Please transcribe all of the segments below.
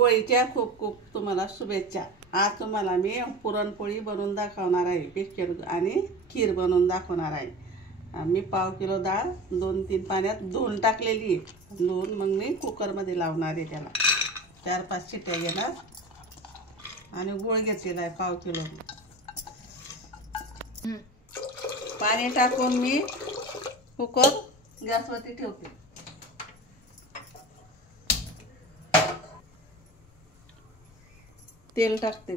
होळीच्या खूप खूप तुम्हाला शुभेच्छा. आज तुम्हाला मी पुरणपोळी बनवून दाखवणार आहे. बिस्किट आणि खीर बनवून दाखवणार आहे. मी पाव किलो डाळ 2-3 पाण्यात धुवून टाकलेली आहे. धुवून मग मी कुकरमध्ये लावणार आहे. त्याला 4-5 शिट्ट्या घेणार आणि गूळ घेतलेला आहे पाव किलो. पाणी टाकून मी कुकर गॅसवरती ठेवते. तेल टाकते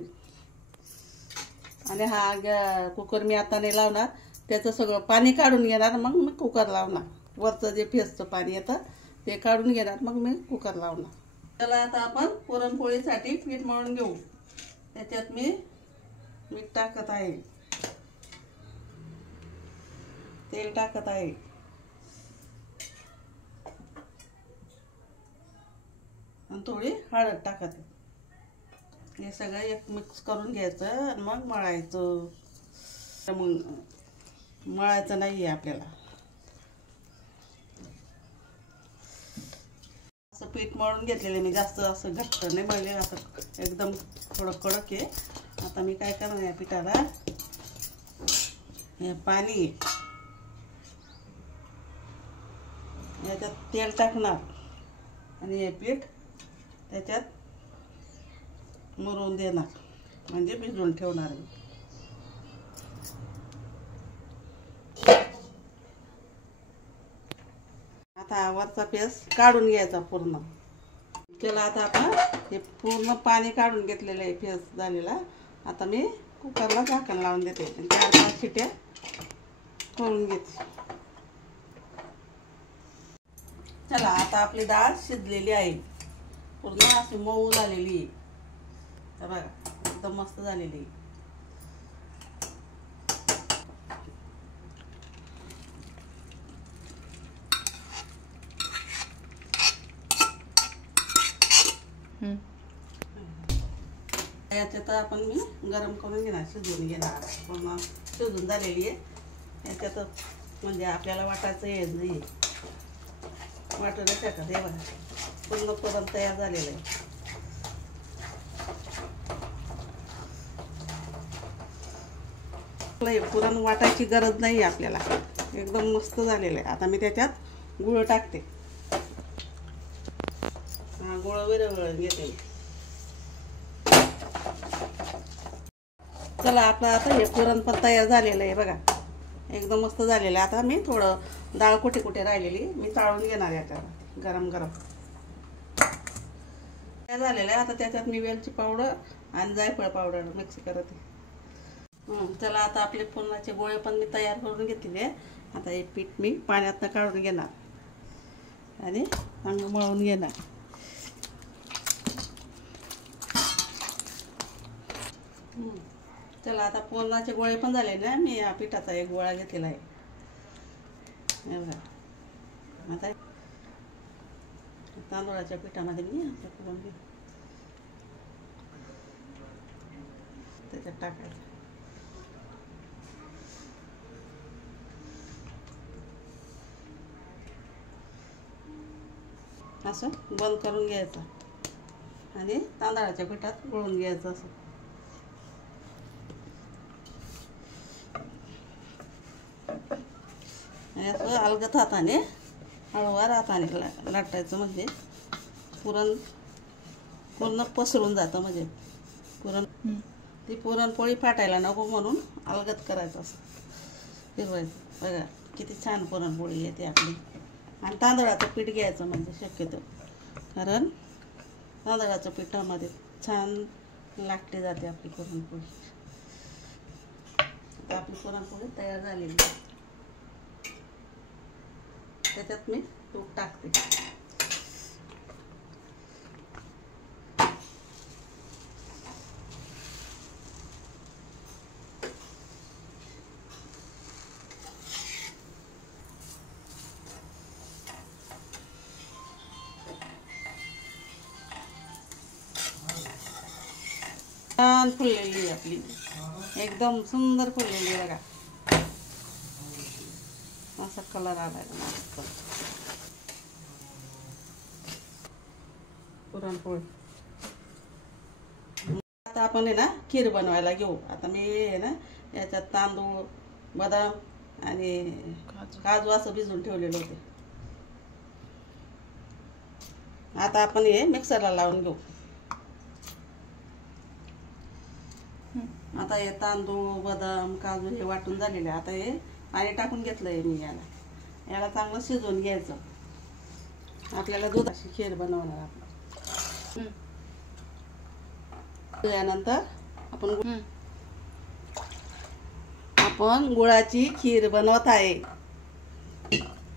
आणि हा कुकर मी आता नाही लावणार. त्याचं सगळं पाणी काढून घेणार, मग मी कुकर लावणार. वरचं जे फेसचं पाणी येतं ते काढून घेणार, मग मी कुकर लावणार. त्याला आता आपण पुरणपोळीसाठी पीठ मळून घेऊ. त्याच्यात मी मीठ टाकत आहे, तेल टाकत आहे, आणि थोडी हळद टाकत आहे. हे सगळं एक मिक्स करून घ्यायचं आणि मग मळायचं. मग मळायचं नाही आहे आपल्याला. असं पीठ मळून घेतलेलं मी, जास्त असं घट्ट नाही मळले, असं एकदम थोडं कडक आहे. आता मी काय करणार या पिठाला, हे पाणी याच्यात तेल टाकणार आणि हे पीठ त्याच्यात मुरून देणार, म्हणजे भिजवून ठेवणार मी. आता वरचा पेस काढून घ्यायचा पूर्ण. त्याला आता आपण हे पूर्ण पाणी काढून घेतलेलं आहे, फेस झालेला. आता मी कुकरला झाकण लावून देते, 4-5 शिट्ट्या करून घेते. चला, आता आपली डाळ शिजलेली आहे, पूर्ण अशी मऊ झालेली आहे. बघा, एकदम मस्त झालेली आहे. याच्यात आपण मी गरम करून घेणार, शिजवून घेणार. पूर्ण शिजून झालेली आहे. याच्यात म्हणजे आपल्याला वाटायचं येत नाही, वाटू नाही शकत. हे बघा, पूर्ण पुरण तयार झालेलं आहे. पुरण वाटायची गरज नाही आपल्याला, एकदम मस्त झालेलं आहे. आता मी त्याच्यात गुळ टाकते. हा, गुळ विरघळून घेते. चला, आपलं आता हे पुरण पण तयार झालेलं आहे. बघा, एकदम मस्त झालेलं आहे. आता मी थोडं डाळ कुठे कुठे राहिलेली मी चाळून घेणार याच्यावर, गरम गरम काय झालेलं आहे. आता त्याच्यात मी वेलची पावडर आणि जायफळ पावडर मिक्स करते. चला, आता आपले पुरणाचे गोळे पण मी तयार करून घेतलेले. आता हे पीठ मी पाण्यातनं काढून घेणार आणि चांगलं मळून घेणार. चला, आता पुरणाचे गोळे पण झाले ना. मी या पिठाचा एक गोळा घेतलेला आहे. आता तांदूळाच्या पिठामध्ये मी करून घेऊ, त्याच्यात टाकायचं. असं बंद करून घ्यायचं आणि तांदळाच्या पिठात घोळून घ्यायचं. असं आणि असं अलगद हाताने, हळूवार हाताने लाटायचं, म्हणजे पुरण पूर्ण पसरून जातं. म्हणजे ती पुरणपोळी फाटायला नको म्हणून अलगद करायचं, असं फिरवायचं. बघा, किती छान पुरणपोळी येते आपली. आणि तांदळाचं पीठ घ्यायचं म्हणजे शक्यतो, कारण तांदळाच्या पिठामध्ये छान लागते जाते आपली पुरणपोळी. आता आपली पुरणपोळी तयार झालेली आहे. त्याच्यात मी तूप टाकते. छान फुललेली आहे आपली, एकदम सुंदर फुललेली आहे. बघा, असा कलर आलाय मस्त पुरणपोळी. आता आपण आहे ना खीर बनवायला घेऊ. आता मी आहे ना याच्यात तांदूळ, बदाम आणि काजू असं भिजवून ठेवलेलं होते. आता आपण हे मिक्सरला लावून घेऊ. आता हे तांदूळ, बदाम, काजू हे वाटून झालेले. आता हे पाणी टाकून घेतलंय मी. याला चांगलं शिजवून घ्यायचं. आपल्याला दुधाची खीर बनवणार आपण. त्यानंतर आपण गुळाची खीर बनवत आहे.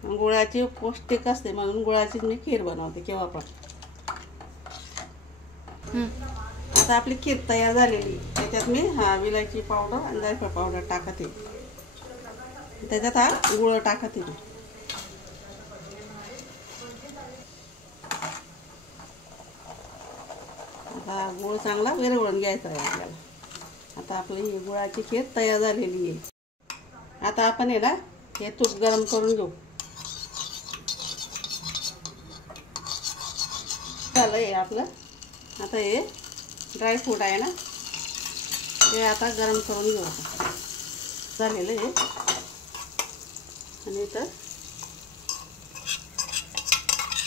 गुळाची पौष्टिक असते म्हणून गुळाची मी खीर बनवते केव्हा पण. आता आपली खीर तयार झालेली. त्याच्यात मी विलायची पावडर आणि जायफळ पावडर टाकते. त्याच्यात हा गुळ टाकते. आता गुळ चांगला विरघळून घ्यायचा आहे आपल्याला. आता आपली ही गुळाची खीर तयार झालेली आहे. आता आपण आहे ना हे तूप गरम करून घेऊ. झालं आहे आपलं. आता हे ड्रायफ्रूट आहे ना ते आता गरम करून घेऊ. आता झालेलं आहे. आणि इथं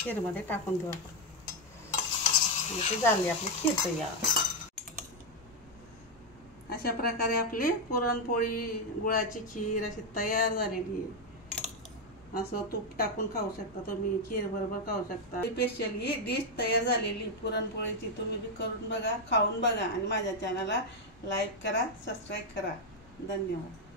खीरमध्ये टाकून घेऊ आपण. ते झाली आपली खीर तयार. अशा प्रकारे आपली पुरणपोळी, गुळाची खीर अशी तयार झालेली आहे. असं तूप टाकून खाऊ शकता तुम्ही, खीर बरोबर खाऊ शकता. स्पेशल ही डिश तयार झालेली पुरणपोळीची. तुम्ही बी करून बघा, खाऊन बघा आणि माझ्या चॅनलला लाईक करा, सबस्क्राईब करा. धन्यवाद.